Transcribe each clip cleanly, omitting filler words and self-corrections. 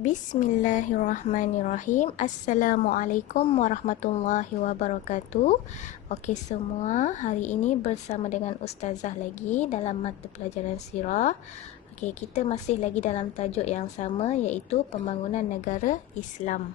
Bismillahirrahmanirrahim. Assalamualaikum warahmatullahi wabarakatuh. Okey semua, hari ini bersama dengan Ustazah lagi dalam mata pelajaran sirah. Okey, kita masih lagi dalam tajuk yang sama iaitu pembangunan negara Islam.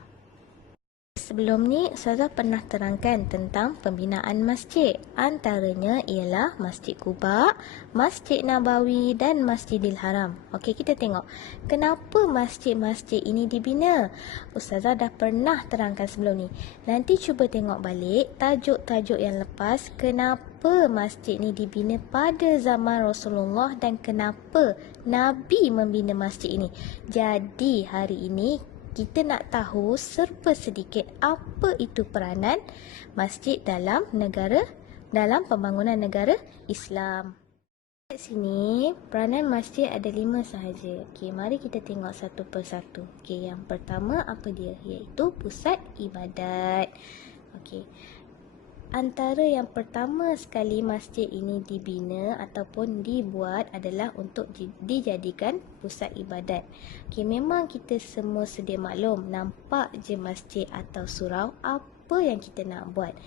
Sebelum ni, Ustazah pernah terangkan tentang pembinaan masjid. Antaranya ialah Masjid Quba, Masjid Nabawi dan Masjidil Haram. Okey, kita tengok kenapa masjid-masjid ini dibina. Ustazah dah pernah terangkan sebelum ni. Nanti cuba tengok balik tajuk-tajuk yang lepas, kenapa masjid ni dibina pada zaman Rasulullah dan kenapa Nabi membina masjid ini. Jadi hari ini kita nak tahu serba sedikit apa itu peranan masjid dalam pembangunan negara Islam. Kat sini, peranan masjid ada 5 sahaja. Okey, mari kita tengok satu persatu. Okey, yang pertama apa dia? Iaitu pusat ibadat. Okey. Antara yang pertama sekali masjid ini dibina ataupun dibuat adalah untuk dijadikan pusat ibadat. Okey, memang kita semua sedia maklum, nampak je masjid atau surau, apa yang kita nak buat?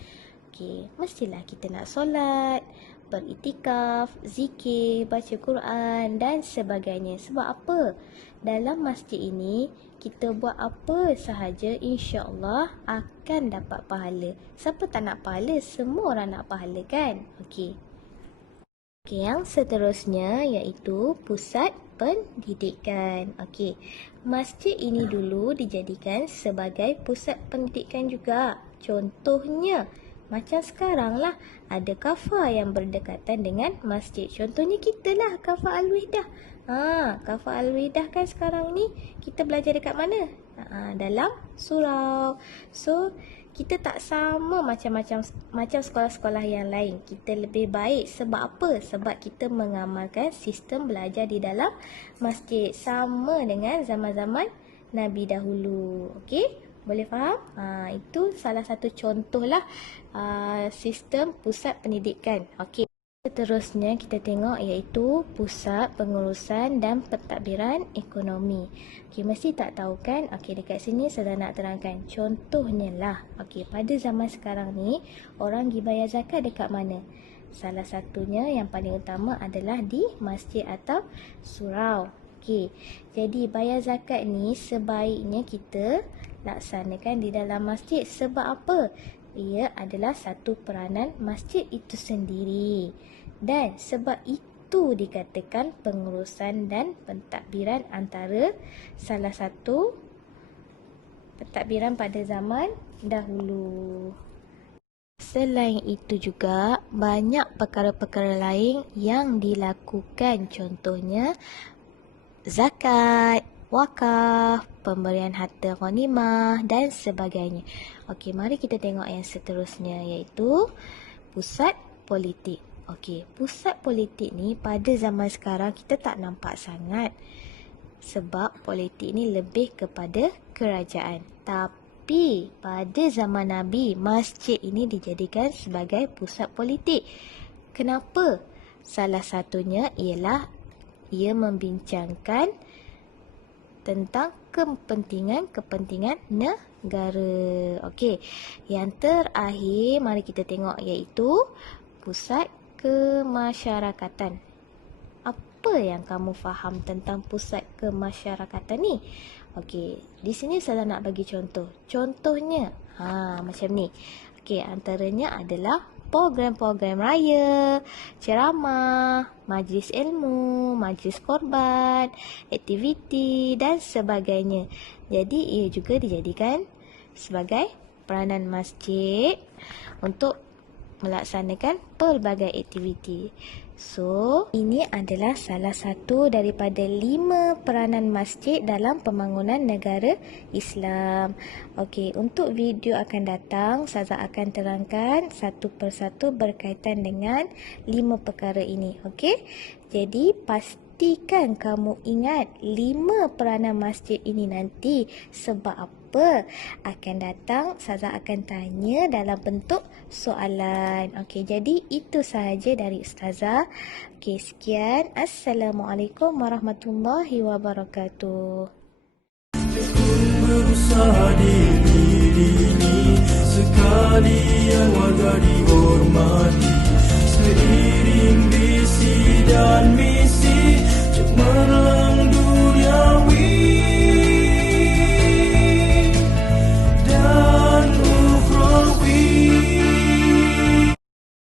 Okey, mestilah kita nak solat, beriktikaf, zikir, baca Quran dan sebagainya. Sebab apa? Dalam masjid ini, kita buat apa sahaja, insya-Allah akan dapat pahala. Siapa tak nak pahala? Semua orang nak pahala kan? Okey. Okey, yang seterusnya iaitu pusat pendidikan. Okey. Masjid ini dulu dijadikan sebagai pusat pendidikan juga. Contohnya, macam sekarang lah, ada kafa yang berdekatan dengan masjid. Contohnya kita lah, Kafa Al-Wihdah. Kafa Al-Wihdah kan sekarang ni kita belajar dekat mana? Dalam surau. So, kita tak sama macam sekolah-sekolah yang lain. Kita lebih baik. Sebab apa? Sebab kita mengamalkan sistem belajar di dalam masjid. Sama dengan zaman-zaman Nabi dahulu. Okey? Boleh faham? Itu salah satu contohlah sistem pusat pendidikan. Okey. Seterusnya kita tengok iaitu pusat pengurusan dan pentadbiran ekonomi. Okey, mesti tak tahu kan? Okey, dekat sini saya nak terangkan. Contohnya lah, okey, pada zaman sekarang ni orang pergi bayar zakat dekat mana? Salah satunya yang paling utama adalah di masjid atau surau. Okey, jadi bayar zakat ni sebaiknya kita laksanakan di dalam masjid. Sebab apa? Ia adalah satu peranan masjid itu sendiri. Dan sebab itu dikatakan pengurusan dan pentadbiran antara salah satu pentadbiran pada zaman dahulu. Selain itu juga banyak perkara-perkara lain yang dilakukan. Contohnya zakat, wakaf, pemberian harta ghanimah dan sebagainya. Okey, mari kita tengok yang seterusnya iaitu pusat politik. Okey, pusat politik ni pada zaman sekarang kita tak nampak sangat. Sebab politik ni lebih kepada kerajaan. Tapi pada zaman Nabi, masjid ini dijadikan sebagai pusat politik. Kenapa? Salah satunya ialah ia membincangkan tentang kepentingan negara. Okey. Yang terakhir mari kita tengok iaitu pusat kemasyarakatan. Apa yang kamu faham tentang pusat kemasyarakatan ni? Okey, di sini saya nak bagi contoh. Contohnya, macam ni. Okey, antaranya adalah program-program raya, ceramah, majlis ilmu, majlis korban, aktiviti dan sebagainya. Jadi ia juga dijadikan sebagai peranan masjid untuk melaksanakan pelbagai aktiviti. So, ini adalah salah satu daripada 5 peranan masjid dalam pembangunan negara Islam. Okey, untuk video akan datang, saya akan terangkan satu persatu berkaitan dengan 5 perkara ini. Okey, jadi pastikan kamu ingat 5 peranan masjid ini nanti. Sebab apa? Akan datang, Ustazah akan tanya dalam bentuk soalan. Okey, jadi itu sahaja dari Ustazah. Okey, sekian. Assalamualaikum warahmatullahi wabarakatuh. Tekun berusaha diiringi sekalian warga di